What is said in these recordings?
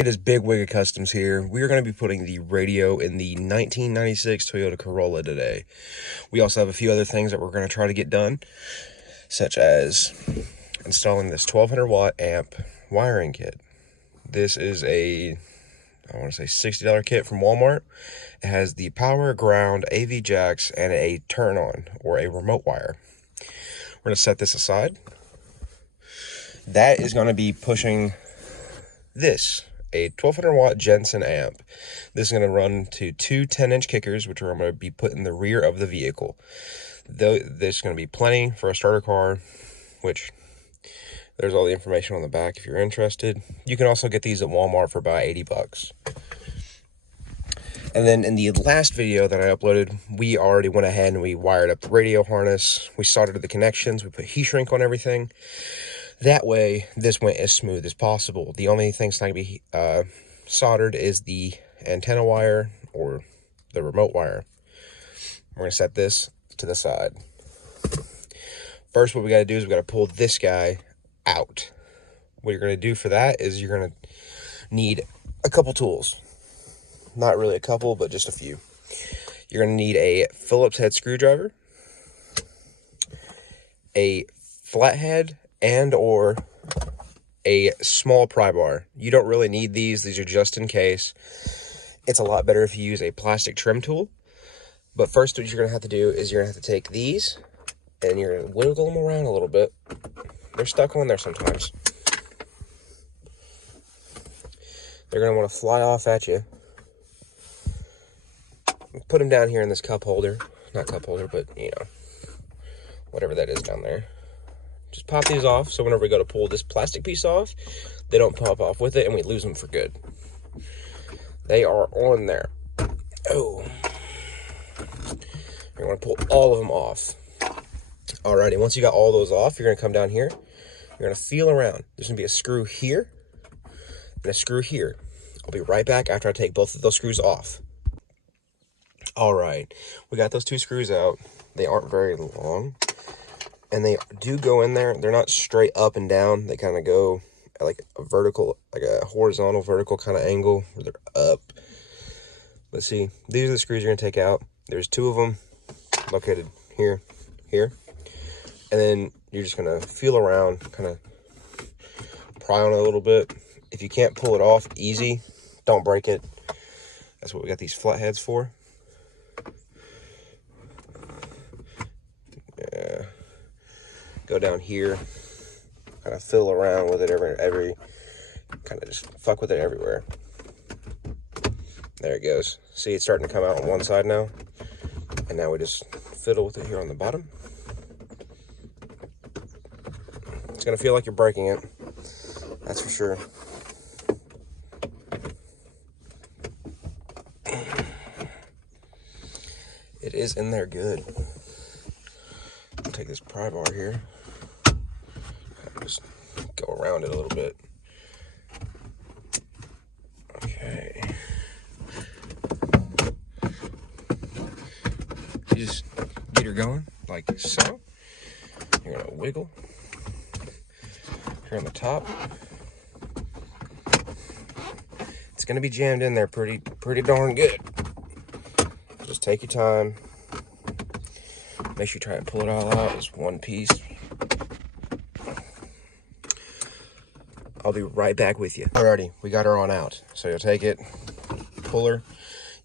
It is Big Wig Customs here. We are going to be putting the radio in the 1996 Toyota Corolla today. We also have a few other things that we're going to try to get done, such as installing this 1200 watt amp wiring kit. This is I want to say $60 kit from Walmart. It has the power, ground, AV jacks, and a turn on or a remote wire. We're going to set this aside. That is going to be pushing this, a 1200 watt Jensen amp. This is going to run to two 10-inch kickers, which are going to be put in the rear of the vehicle. There's going to be plenty for a starter car, which there's all the information on the back if you're interested. You can also get these at Walmart for about 80 bucks. And then in the last video that I uploaded, we already went ahead and we wired up the radio harness. We soldered the connections. We put heat shrink on everything. That way, this went as smooth as possible. The only thing that's not going to be soldered is the antenna wire or the remote wire. We're going to set this to the side. First, what we got to do is we got to pull this guy out. What you're going to do for that is you're going to need a couple tools. Not really a couple, but just a few. You're going to need a Phillips head screwdriver, a flathead, and or a small pry bar. You don't really need these are just in case. It's a lot better if you use a plastic trim tool. But first, what you're going to have to do is you're going to have to take these and you're going to wiggle them around a little bit. They're stuck on there sometimes. They're going to want to fly off at you. Put them down here in this cup holder. Not cup holder, but, you know, whatever that is down there. Just pop these off, so whenever we go to pull this plastic piece off, they don't pop off with it, and we lose them for good. They are on there. Oh. You're going to pull all of them off. Alrighty, once you got all those off, you're going to come down here. You're going to feel around. There's going to be a screw here and a screw here. I'll be right back after I take both of those screws off. Alright, we got those two screws out. They aren't very long. And they do go in there. They're not straight up and down. They kind of go at like a vertical, like a horizontal, vertical kind of angle where they're up. Let's see. These are the screws you're going to take out. There's two of them located here, here. And then you're just going to feel around, kind of pry on it a little bit. If you can't pull it off easy, don't break it. That's what we got these flatheads for. Yeah. Go down here, kind of fiddle around with it every kind of just fuck with it everywhere. There it goes. See, it's starting to come out on one side now. And now we just fiddle with it here on the bottom. It's going to feel like you're breaking it. That's for sure. It is in there good. I'll take this pry bar here. Just go around it a little bit. Okay. You just get her going like so. You're gonna wiggle here on the top. It's gonna be jammed in there pretty darn good. Just take your time. Make sure you try and pull it all out. It's one piece. I'll be right back with you. Alrighty, we got her on out. So you'll take it, pull her.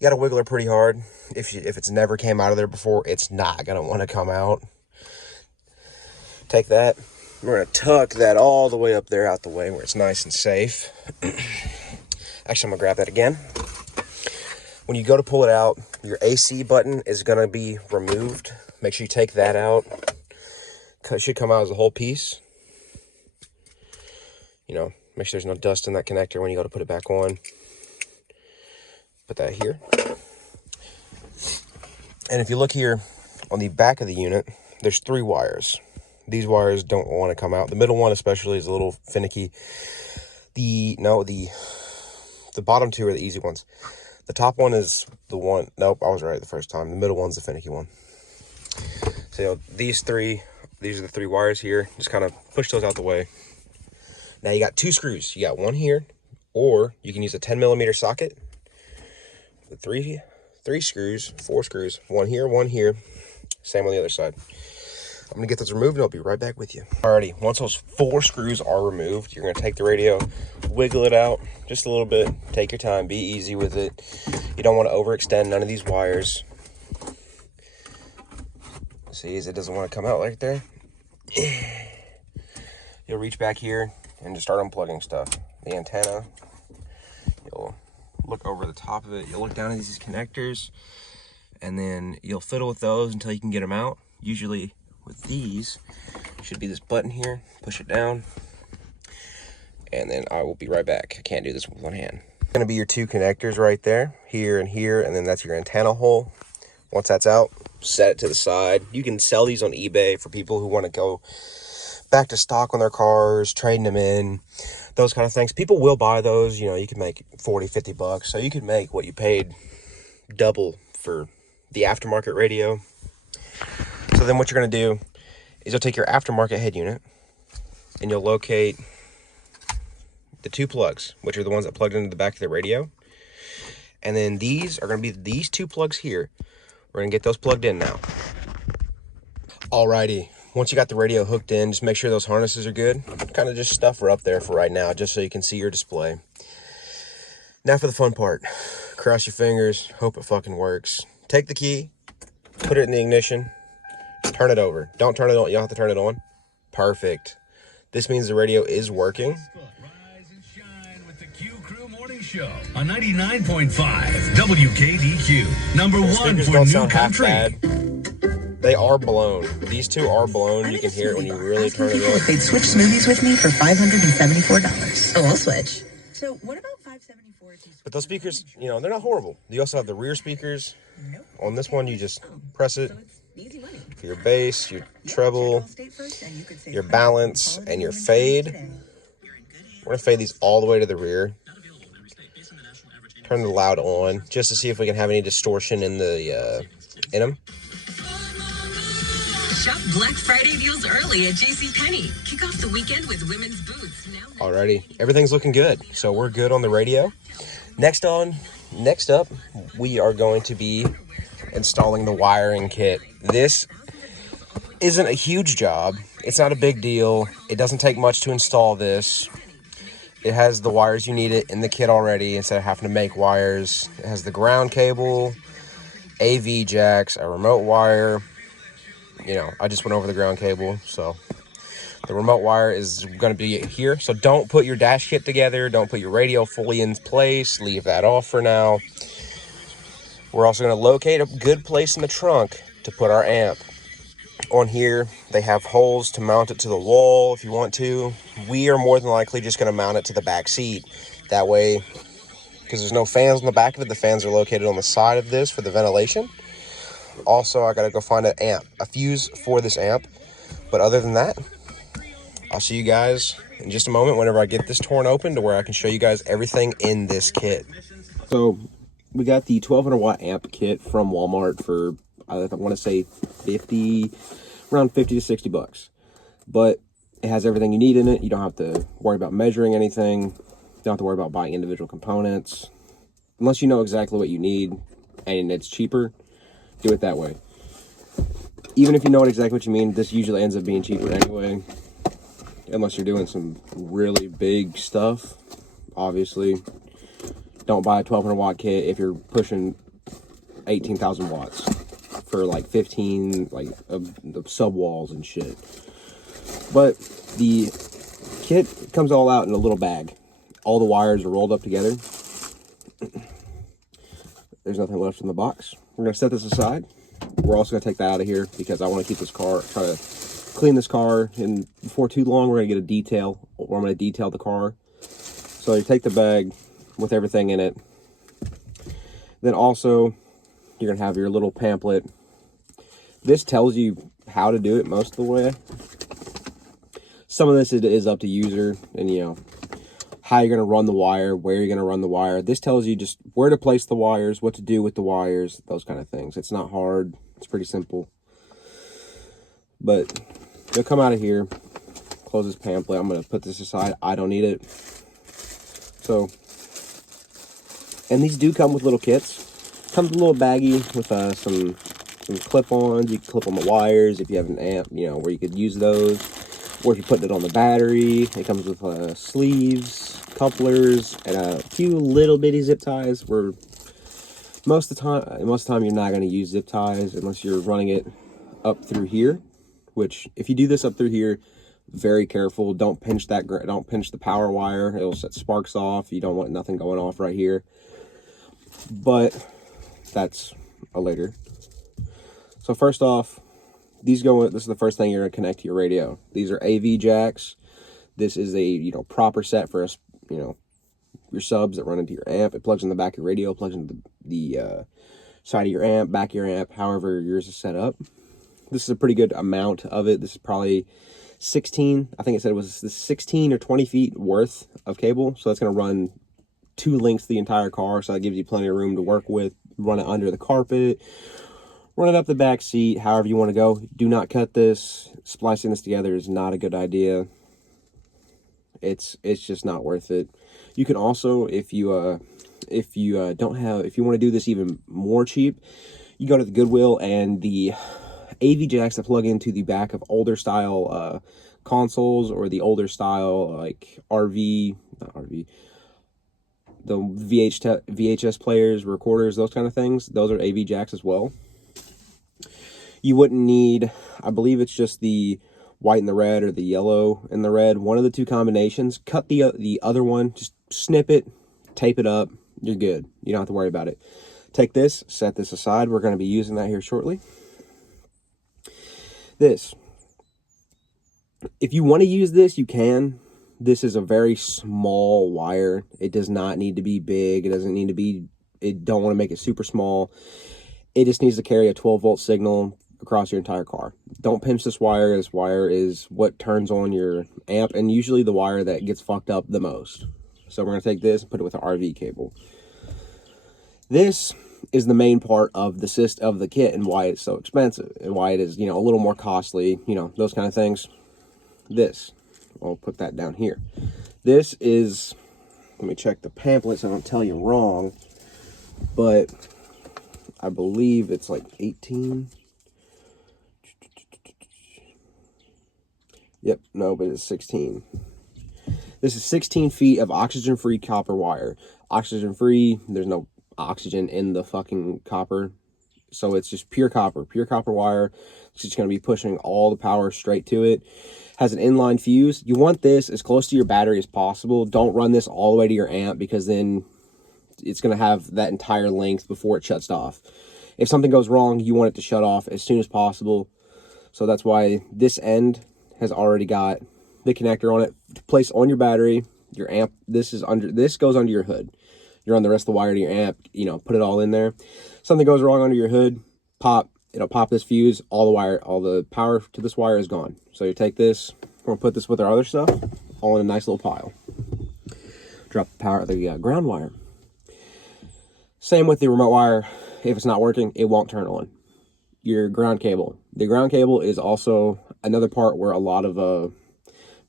You gotta wiggle her pretty hard. If it's never came out of there before, it's not gonna want to come out. Take that. We're gonna tuck that all the way up there out the way where it's nice and safe. Actually, I'm gonna grab that again. When you go to pull it out, your AC button is gonna be removed. Make sure you take that out. It should come out as a whole piece. You know, make sure there's no dust in that connector when you go to put it back on. Put that here. And if you look here on the back of the unit, there's 3 wires. These wires don't want to come out. The middle one especially is a little finicky. The bottom 2 are the easy ones. The top one is the one, nope, I was right the first time. The middle one's the finicky one. So these are the 3 wires here. Just kind of push those out the way. Now you got 2 screws. You got one here, or you can use a 10mm socket with three screws, 4 screws, one here, same on the other side. I'm gonna get those removed and I'll be right back with you. Alrighty, once those 4 screws are removed, you're gonna take the radio, wiggle it out just a little bit, take your time, be easy with it. You don't want to overextend none of these wires. See, as it doesn't want to come out right there. You'll reach back here and just start unplugging stuff. The antenna, you'll look over the top of it, you'll look down at these connectors, and then you'll fiddle with those until you can get them out. Usually with these, should be this button here, push it down, and then I will be right back. I can't do this with one hand. Gonna be your 2 connectors right there, here, and then that's your antenna hole. Once that's out, set it to the side. You can sell these on eBay for people who want to go back to stock on their cars, trading them in, those kind of things. People will buy those. You know, you can make 40, 50 bucks. So you could make what you paid double for the aftermarket radio. So then what you're going to do is you'll take your aftermarket head unit and you'll locate the 2 plugs, which are the ones that plugged into the back of the radio. And then these are going to be these 2 plugs here. We're going to get those plugged in now. Alrighty, once you got the radio hooked in, just make sure those harnesses are good. Kind of just stuff her up there for right now, just so you can see your display. Now for the fun part. Cross your fingers, hope it fucking works. Take the key, put it in the ignition, turn it over. Don't turn it on, you don't have to turn it on. Perfect. This means the radio is working. Rise and shine with the Q Crew Morning Show on 99.5 WKDQ. Number 1 for New Country. They are blown. These 2 are blown. You can hear it when you really turn it on. They'd switch smoothies with me for $574. Oh, I'll switch. So what about $574? But those speakers, you know, they're not horrible. You also have the rear speakers. Nope. On this one, you just press it So it's easy money. for your bass, your treble, And you could save your balance, and your fade. We're going to fade these all the way to the rear. Turn the loud on just to see if we can have any distortion in the in them. Shop Black Friday deals early at JCPenney. Kick off the weekend with women's boots. Now Alrighty, everything's looking good. So we're good on the radio. Next up, we are going to be installing the wiring kit. This isn't a huge job. It's not a big deal. It doesn't take much to install this. It has the wires you need it in the kit already instead of having to make wires. It has the ground cable, AV jacks, a remote wire. You know, I just went over the ground cable, so the remote wire is going to be here. So don't put your dash kit together. Don't put your radio fully in place. Leave that off for now. We're also going to locate a good place in the trunk to put our amp. On here, they have holes to mount it to the wall if you want to. We are more than likely just going to mount it to the back seat. That way, because there's no fans on the back of it, the fans are located on the side of this for the ventilation. Also, I gotta go find a fuse for this amp. But other than that, I'll see you guys in just a moment whenever I get this torn open to where I can show you guys everything in this kit. So we got the 1200 watt amp kit from Walmart for, I want to say around 50 to 60 bucks. But it has everything you need in it. You don't have to worry about measuring anything. You don't have to worry about buying individual components. Unless you know exactly what you need and it's cheaper, do it that way. Even if you know exactly what you mean, this usually ends up being cheaper anyway. Unless you're doing some really big stuff. Obviously, don't buy a 1200 watt kit if you're pushing 18,000 watts for like 15 like the sub walls and shit. But the kit comes all out in a little bag. All the wires are rolled up together. There's nothing left in the box. We're going to set this aside. We're also going to take that out of here because I want to keep this car, try to clean this car, and before too long we're going to get a detail, or I'm going to detail the car. So you take the bag with everything in it. Then also, you're going to have your little pamphlet. This tells you how to do it most of the way. Some of this is up to user, and you know, how you're going to run the wire, where you're going to run the wire. This tells you just where to place the wires, what to do with the wires, those kind of things. It's not hard. It's pretty simple. But you'll come out of here, close this pamphlet. I'm going to put this aside. I don't need it. So And these do come with little kits. Comes with a little baggie with some clip-ons. You can clip on the wires if you have an amp, you know, where you could use those. Or if you put it on the battery, it comes with sleeves, couplers, and a few little bitty zip ties. Where most of the time you're not going to use zip ties unless you're running it up through here. Which, if you do this up through here, very careful. Don't pinch the power wire. It'll set sparks off. You don't want nothing going off right here. But that's a later. So first off, this is the first thing you're going to connect to your radio. These are AV jacks. This is a, proper set for your subs that run into your amp. It plugs in the back of your radio, plugs into the side of your amp, back of your amp, however yours is set up. This is a pretty good amount of it. This is probably 16, I think it said it was 16 or 20 feet worth of cable. So that's going to run 2 lengths the entire car. So that gives you plenty of room to work with. Run it under the carpet, run it up the back seat, however you want to go. Do not cut this. Splicing this together is not a good idea. It's just not worth it. You can also, if you want to do this even more cheap, you go to the Goodwill, and the AV jacks that plug into the back of older style consoles, or the older style like the VHS players, recorders, those kind of things, those are AV jacks as well. You wouldn't need, I believe it's just the white and the red, or the yellow and the red, one of the 2 combinations. Cut the other one, just snip it, tape it up, you're good. You don't have to worry about it. Take this, set this aside. We're going to be using that here shortly. This, if you want to use this, you can. This is a very small wire. It does not need to be big. It doesn't need to be, don't want to make it super small. It just needs to carry a 12-volt signal across your entire car. Don't pinch this wire. This wire is what turns on your amp, and usually the wire that gets fucked up the most. So we're going to take this and put it with an RV cable. This is the main part of the kit, and why it's so expensive, and why it is, a little more costly, those kind of things. This, I'll put that down here. This is, let me check the pamphlet so I don't tell you wrong, but I believe it's like 18. Yep, no, but it's 16. This is 16 feet of oxygen-free copper wire. Oxygen-free, there's no oxygen in the fucking copper. So it's just pure copper wire. It's just going to be pushing all the power straight to it. Has an inline fuse. You want this as close to your battery as possible. Don't run this all the way to your amp, because then it's going to have that entire length before it shuts off. If something goes wrong, you want it to shut off as soon as possible. So that's why this end has already got the connector on it to place on your battery, your amp. This goes under your hood. You run the rest of the wire to your amp, put it all in there. Something goes wrong under your hood, it'll pop this fuse, all the power to this wire is gone. So you take this, we're gonna put this with our other stuff, all in a nice little pile. Drop the ground wire. Same with the remote wire. If it's not working, it won't turn on. Your ground cable. The ground cable is also another part where a lot of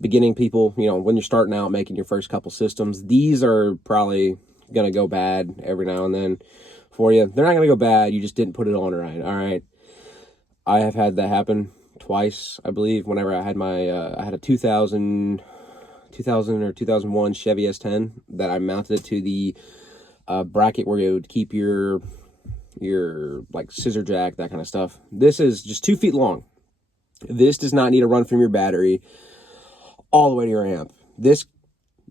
beginning people, when you're starting out making your first couple systems, these are probably going to go bad every now and then for you. They're not going to go bad. You just didn't put it on right. All right. I have had that happen twice, I believe, whenever I had I had a 2000 or 2001 Chevy S10 that I mounted it to the bracket where you would keep your like scissor jack, that kind of stuff. This is just 2 feet long. This does not need to run from your battery all the way to your amp. This,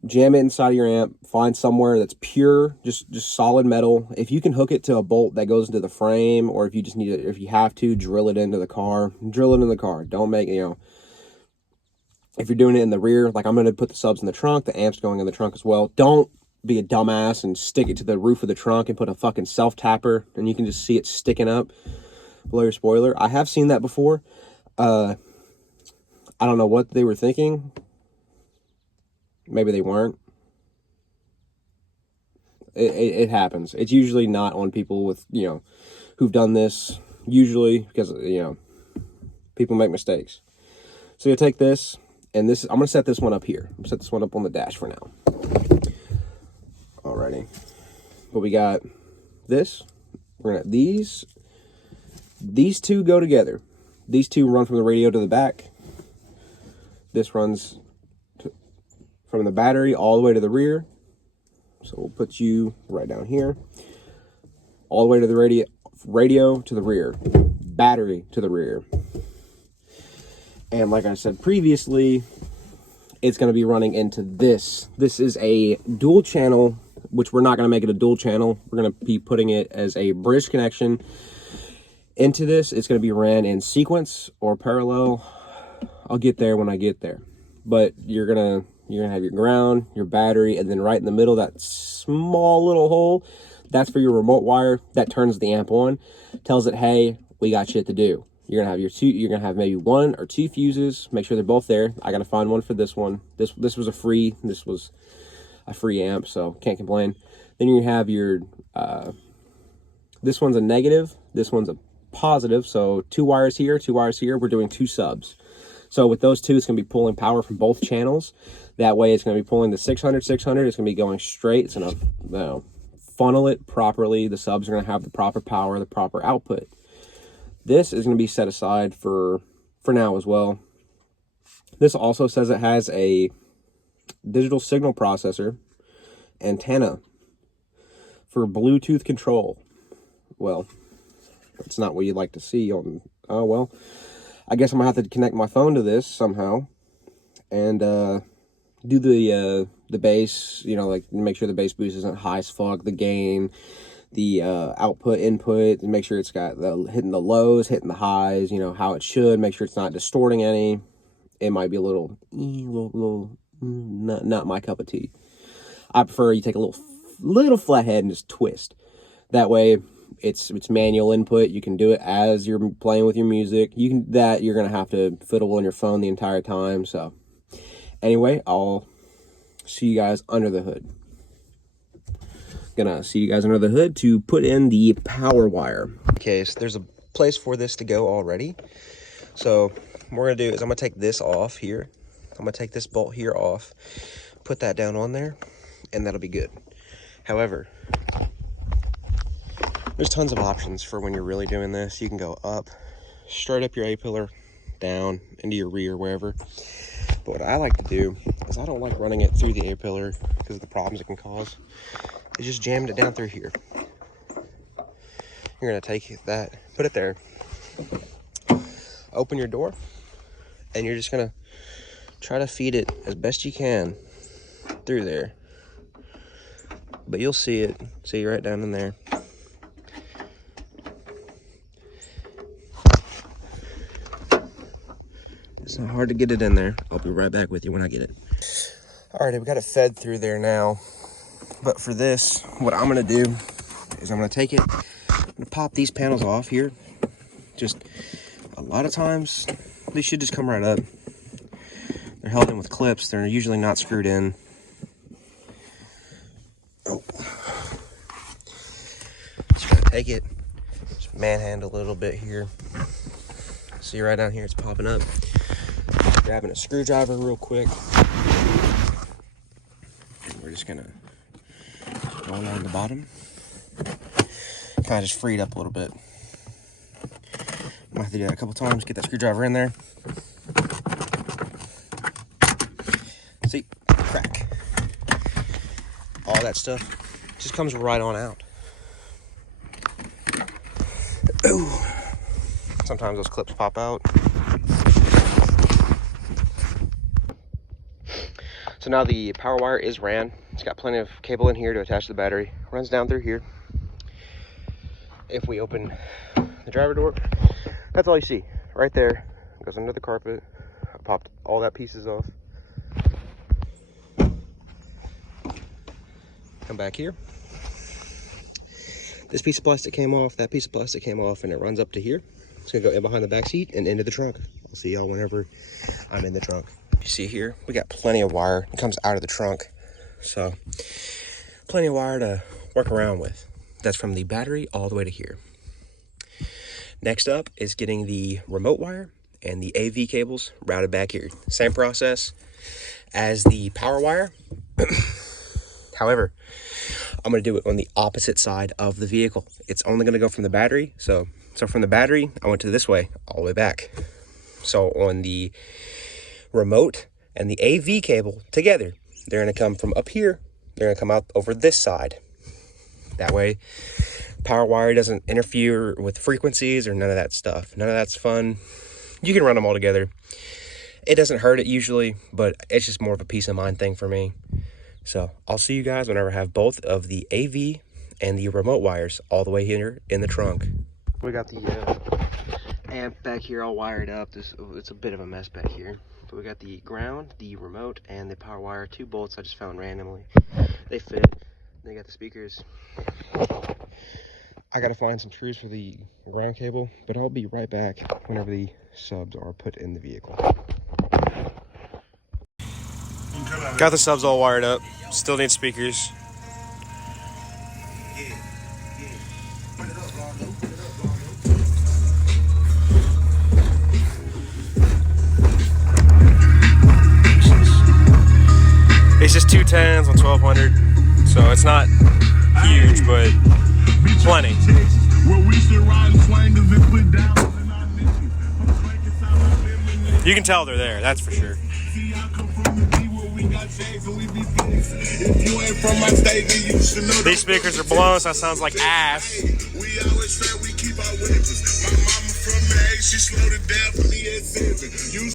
jam it inside of your amp, find somewhere that's pure, just solid metal. If you can hook it to a bolt that goes into the frame, or if you just need it, if you have to, drill it into the car, drill it in the car. Don't make, if you're doing it in the rear, like I'm going to put the subs in the trunk, the amp's going in the trunk as well. Don't be a dumbass and stick it to the roof of the trunk and put a fucking self-tapper, and you can just see it sticking up below your spoiler. I have seen that before. I don't know what they were thinking. Maybe they weren't. It happens. It's usually not on people with, who've done this, usually, because, people make mistakes. So you take this, and I'm going to set this one up here. I'm going to set this one up on the dash for now. Alrighty. But we got this. We're gonna these two go together. These two run from the radio to the back. This runs from the battery all the way to the rear. So we'll put you right down here. All the way to the radio to the rear. Battery to the rear. And like I said previously, it's going to be running into this. This is a dual channel, which we're not going to make it a dual channel. We're going to be putting it as a bridge connection into this. It's going to be ran in sequence or parallel. I'll get there when I get there. But you're gonna have your ground, your battery, and then right in the middle, that small little hole, that's for your remote wire. That turns the amp on, tells it, hey, we got shit to do. You're gonna have maybe 1 or 2 fuses. Make sure they're both there. I gotta find one for this one. This was a free amp, so can't complain. Then you have your this one's a negative, this one's a positive. So 2 wires here, 2 wires here. We're doing 2 subs. So with those 2, it's going to be pulling power from both channels. That way it's going to be pulling the 600, 600. It's going to be going straight. It's going to funnel it properly. The subs are going to have the proper power, the proper output. This is going to be set aside for now as well. This also says it has a digital signal processor antenna for Bluetooth control. Well, it's not what you'd like to see on, oh well. I guess I'm gonna have to connect my phone to this somehow and do the bass, you know, like make sure the bass boost isn't high as fuck, the gain, the output, input, and make sure it's got hitting the lows, hitting the highs, you know, how it should, make sure it's not distorting any. It might be a little not my cup of tea. I prefer you take a little flathead and just twist. That way it's manual input. You can do it as you're playing with your music. You're gonna have to fiddle on your phone the entire time. So anyway, I'll see you guys under the hood. Gonna see you guys under the hood to put in the power wire. Okay, so there's a place for this to go already. So what we're gonna do is I'm gonna take this off here. I'm gonna take this bolt here off, put that down on there, and that'll be good. However, there's tons of options for when you're really doing this. You can go up, straight up your A-pillar, down, into your rear, wherever. But what I like to do is I don't like running it through the A-pillar because of the problems it can cause. Is just jamming it down through here. You're gonna take that, put it there, open your door, and you're just gonna try to feed it as best you can through there. But you'll see it right down in there. It's not hard to get it in there. I'll be right back with you when I get it. Alrighty, we got it fed through there now. But for this, what I'm gonna do is I'm gonna take it, I'm gonna pop these panels off here. Just a lot of times, they should just come right up. They're held in with clips. They're usually not screwed in. Oh. Just gonna take it, just manhandle a little bit here. See right down here, it's popping up. Grabbing a screwdriver real quick. And we're just gonna go along the bottom. Kind of just free it up a little bit. Might have to do that a couple times, get that screwdriver in there. See, crack. All that stuff just comes right on out. Ooh. Sometimes those clips pop out. So now the power wire is ran. It's got plenty of cable in here to attach to the battery. Runs down through here. If we open the driver door, that's all you see. Right there. It goes under the carpet. I popped all that pieces off. Come back here. This piece of plastic came off, that piece of plastic came off, and it runs up to here. It's gonna go in behind the back seat and into the trunk. I'll see y'all whenever I'm in the trunk. You see here, we got plenty of wire. It comes out of the trunk. So, plenty of wire to work around with. That's from the battery all the way to here. Next up is getting the remote wire and the AV cables routed back here. Same process as the power wire. However, I'm going to do it on the opposite side of the vehicle. It's only going to go from the battery. So from the battery, I went to this way, all the way back. So on the remote and the AV cable together, they're going to come from up here. They're going to come out over this side. That way, power wire doesn't interfere with frequencies or none of that stuff. None of that's fun. You can run them all together. It doesn't hurt it usually, but it's just more of a peace of mind thing for me. So I'll see you guys whenever I have both of the AV and the remote wires all the way here in the trunk. We got the amp back here all wired up. It's a bit of a mess back here. But we got the ground, the remote, and the power wire. 2 bolts I just found randomly. They fit. They got the speakers. I gotta find some screws for the ground cable, but I'll be right back whenever the subs are put in the vehicle. Got the subs all wired up. Still need speakers. It's just 210s on 1200, so it's not huge, but plenty. You can tell they're there, that's for sure. These speakers are blown, so that sounds like ass.